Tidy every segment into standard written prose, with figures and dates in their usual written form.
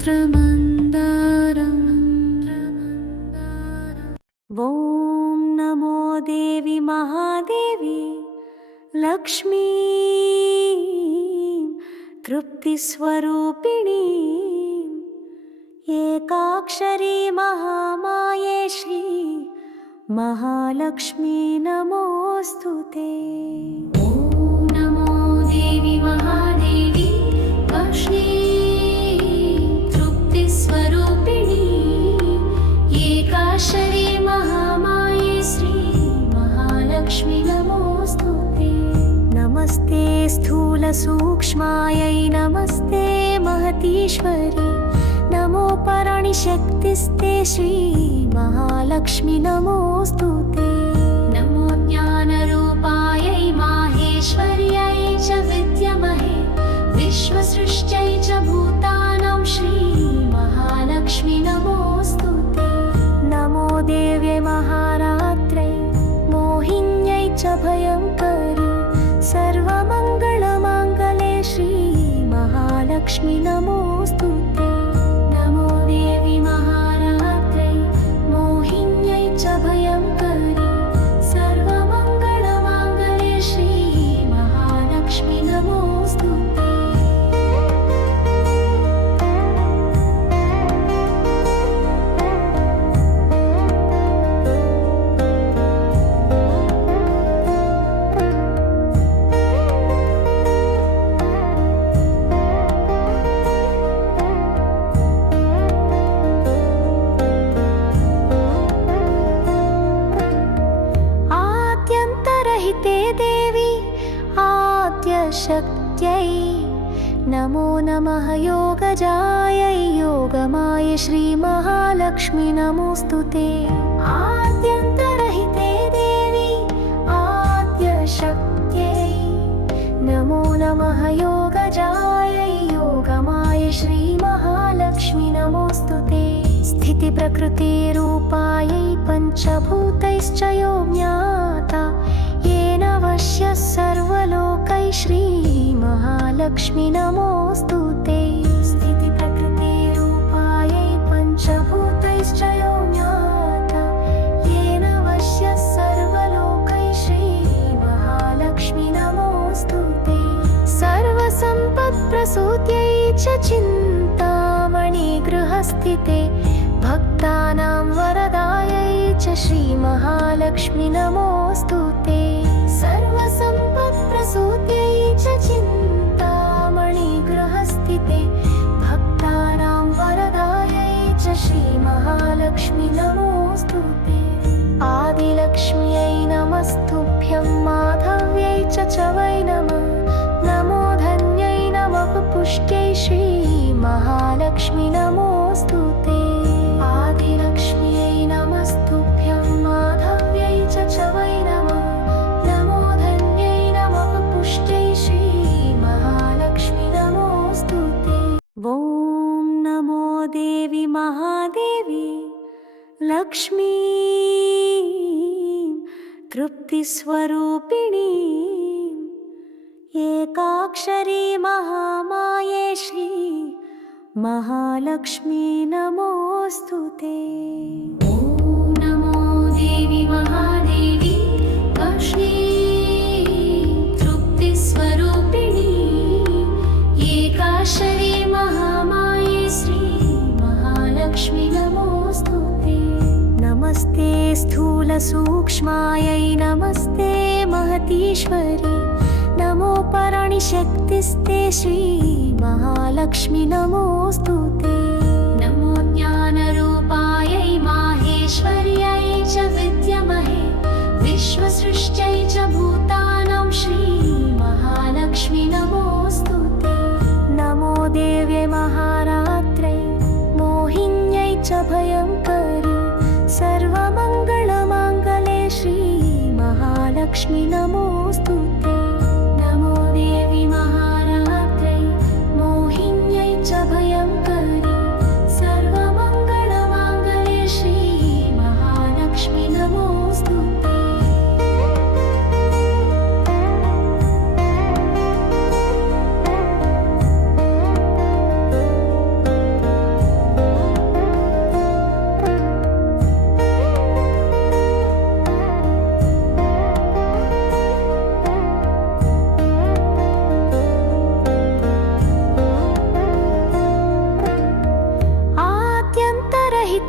ॐ नमो देवी महादेवी लक्ष्मी तृप्तिस्वरूपिणी एकाक्षरी महामाये श्री महालक्ष्मी नमोस्तुते। ॐ नमो देवी महादेवी लक्ष्मी तृप्तिस्वरूपिणी एकाक्षरी महामाये श्री महालक्ष्मी नमोस्तुते। नमस्ते स्थूलसूक्ष्मायै नमस्ते महतीश्वरी नमो पराणिशक्तिस्ते श्री महालक्ष्मी नमोस्तुते। नमो ज्ञानरूपायै माहेश्वर्यै च विद्महे विश्वसृष्ट्यै च भूतानां श्री महालक्ष्मी नमोस्तुते। नमो देव्यै महारात्रै मोहिन्यै च भयङ्करी सर्वमङ्गलमाङ्गल्ये श्री महालक्ष्मी नमोस्तुते। नमो देवी महारात्रै मोहिन्यै च भयङ्करी सर्वमङ्गलमाङ्गल्ये श्री महालक्ष्मी नमोस्तुते। देवी आद्यशक्त्यै नमो नमः योगजायै योगमायै श्री महालक्ष्मी नमोस्तुते। आद्यन्तरहिते देवी आद्यशक्त्यै नमो नमः योगजायै योगमायै श्री महालक्ष्मी नमोस्तुते। स्थितिप्रकृतिरूपायै पञ्चभूतैश्च यो ज्ञाता येन वश्यः सर्वलोकै श्री महालक्ष्मी नमोस्तुते। स्थितिप्रकृतिरूपायै पञ्चभूतैश्च यो ज्ञाता येन वश्यः सर्वलोकै श्री महालक्ष्मी नमोस्तुते। सर्वसम्पत्प्रसूत्यै च चिन्तामणिगृहस्थिते भक्तानां वरदायै च श्री महालक्ष्मी नमोस्तुते। सर्वसम्पत्प्रसूत्यै च चिन्तामणिगृहस्थिते भक्तानां वरदायै च श्री महालक्ष्मी नमोस्तुते। आदिलक्ष्म्यै नमस्तुभ्यं माधव्यै च वै नमः नमो धन्यै नमः पुष्ट्यै श्री महालक्ष्मी नमोस्तुते। आदिलक्ष्म्यै नमस्तुभ्यं माधव्यै च वै नमः नमो धन्यै नमः पुष्ट्यै श्री महालक्ष्मी नमोस्तुते। ॐ नमो देवी महादेवी लक्ष्मी तृप्तिस्वरूपिणी एकाक्षरी महामाये श्री महालक्ष्मी नमोस्तुते। ॐ नमो देवी महादेवी लक्ष्मी तृप्तिस्वरूपिणी एकाक्षरी महामाये श्री महालक्ष्मी नमोस्तुते। नमस्ते स्थूलसूक्ष्मायै नमस्ते महतीश्वरी नमो पराणिशक्तिस्ते श्री महालक्ष्मी नमोस्तुते। नमो ज्ञानरूपायै माहेश्वर्यै च विद्महे विश्वसृष्ट्यै च भूतानां श्री महालक्ष्मी नमोस्तुते। नमो देव्यै महारात्रै मोहिन्यै च भयङ्करी सर्वमङ्गलमाङ्गल्ये श्री महालक्ष्मी नमोस्तुते। नमो देवी महारात्रै मोहिन्यै च भयङ्करी सर्वमङ्गलमाङ्गल्ये श्री महालक्ष्मी नमोस्तुते।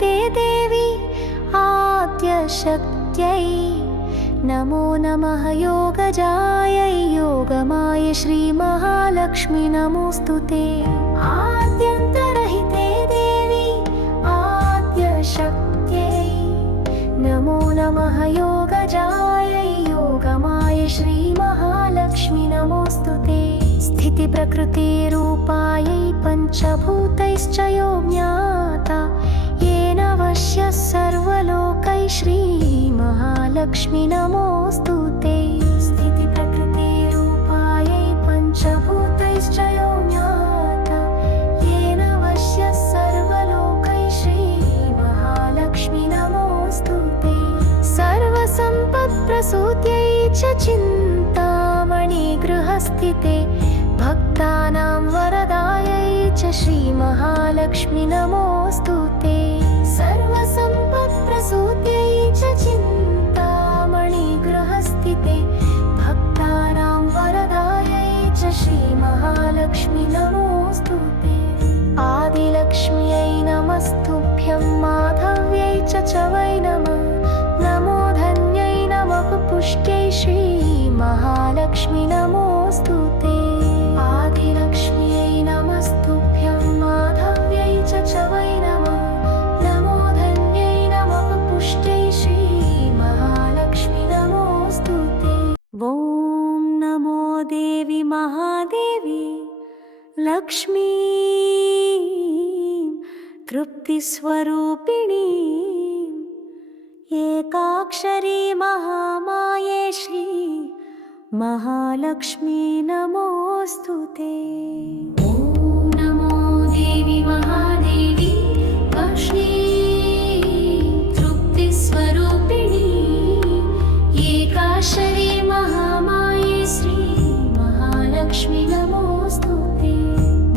आद्यन्तरहिते देवी आद्यशक्त्यै नमो नमः योगजायै योगमायै श्रीमहालक्ष्मी नमोऽस्तुते आद्यन्तरहिते देवी आद्यशक्त्यै नमो नमः योगजायै योगमायै श्रीमहालक्ष्मी नमोऽस्तुते स्थितिप्रकृतिरूपायै पञ्चभूतैश्च यो ज्ञाता येन वश्यः सर्वलोकैः श्रीमहालक्ष्मी नमोऽस्तुते स्थितिप्रकृतिरूपायै पञ्चभूतैश्च यो ज्ञाता येन वश्यः सर्वलोकैः श्रीमहालक्ष्मी नमोऽस्तुते सर्वसम्पत्प्रसूत्यै च चिन्तामणिगृहस्थिते भक्तानां वरदायै च श्रीमहालक्ष्मी नमोऽस्तुते सर्वसम्पत्प्रसूत्यै च चिन्तामणिगृहस्थिते भक्तानां वरदायै च श्रीमहालक्ष्मी नमोऽस्तुते आदिलक्ष्म्यै नमस्तुभ्यं माधव्यै च वै नमः नमो धन्यै नमः पुष्ट्यै श्रीमहालक्ष्मी नमोऽस्तुते आदिलक्ष्म्यै नमस्तुभ्यं माधव्यै च वै नमः नमो धन्यै नमः पुष्ट्यै श्रीमहालक्ष्मी नमोऽस्तुते ॐ नमो देवी महादेवी लक्ष्मी तृप्तिस्वरूपिणी एकाक्षरी महामाये श्री महालक्ष्मी नमोऽस्तुते ॐ नमो देवी महादेवी लक्ष्मी तृप्तिस्वरूपिणी एकाक्षरी महामाये श्री महालक्ष्मी नमोऽस्तुते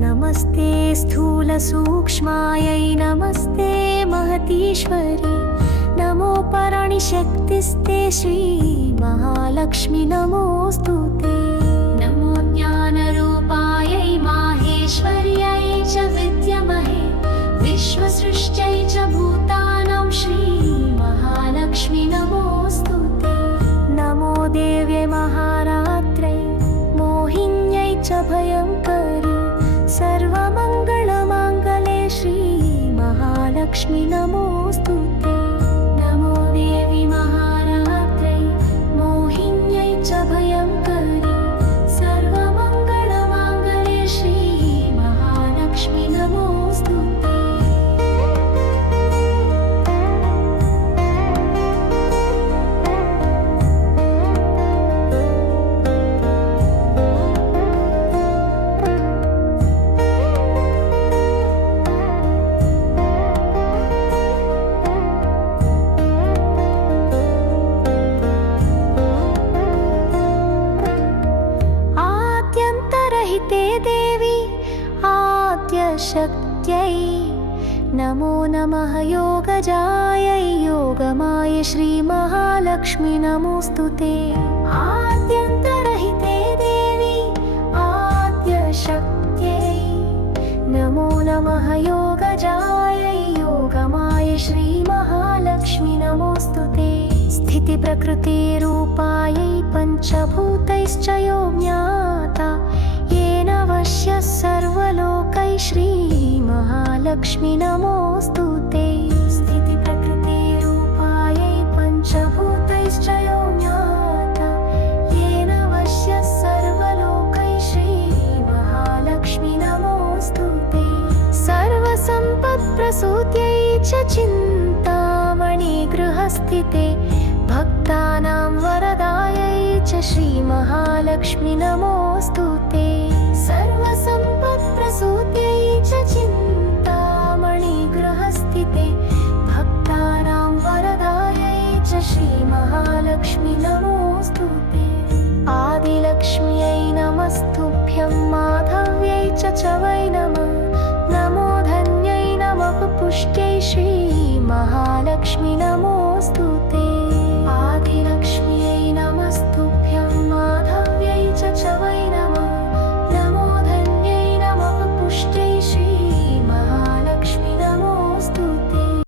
नमस्ते स्थूलसूक्ष्मायै नमस्ते महतीश्वरी नमो पराणिशक्तिस्ते श्रीमहालक्ष्मी नमोऽस्तुते नमो ज्ञानरूपायै माहेश्वर्यै च विद्महे विश्वसृष्ट्यै च भूतानां श्रीमहालक्ष्मी नमोऽस्तुते नमो देव्यै महारात्रै मोहिन्यै च भयङ्करी सर्वमङ्गलमाङ्गल्ये श्रीमहालक्ष्मी नमोऽस्तुते नमो देवी महारात्रै मोहिन्यै च भयङ्करी सर्वमङ्गलमाङ्गल्ये श्रीमहालक्ष्मी नमोऽस्तुते देवी आद्यशक्त्यै नमो नमः योगजायै योगमायै श्रीमहालक्ष्मी नमोऽस्तुते आद्यन्तरहिते देवी आद्यशक्त्यै नमो नमः योगजायै योगमायै श्रीमहालक्ष्मी नमोऽस्तुते स्थितिप्रकृतिरूपायै पञ्चभूतैश्च यो ज्ञाता येन वश्यः सर्वलोकैः श्रीमहालक्ष्मी नमोऽस्तुते स्थितिप्रकृतिरूपायै पञ्चभूतैश्च यो ज्ञाता येन वश्यः सर्वलोकैः श्रीमहालक्ष्मी नमोऽस्तुते सर्वसम्पत्प्रसूत्यै च चिन्तामणिगृहस्थिते भक्तानां वरदायै च श्रीमहालक्ष्मी नमोऽस्तुते सर्वसम्पत्प्रसूत्यै च चिन्तामणिगृहस्थिते भक्तानां वरदायै च श्रीमहालक्ष्मी नमोऽस्तुते आदिलक्ष्म्यै नमस्तुभ्यं माधव्यै च वै नमः नमो धन्यै नमः पुष्ट्यै श्रीमहालक्ष्मी नमो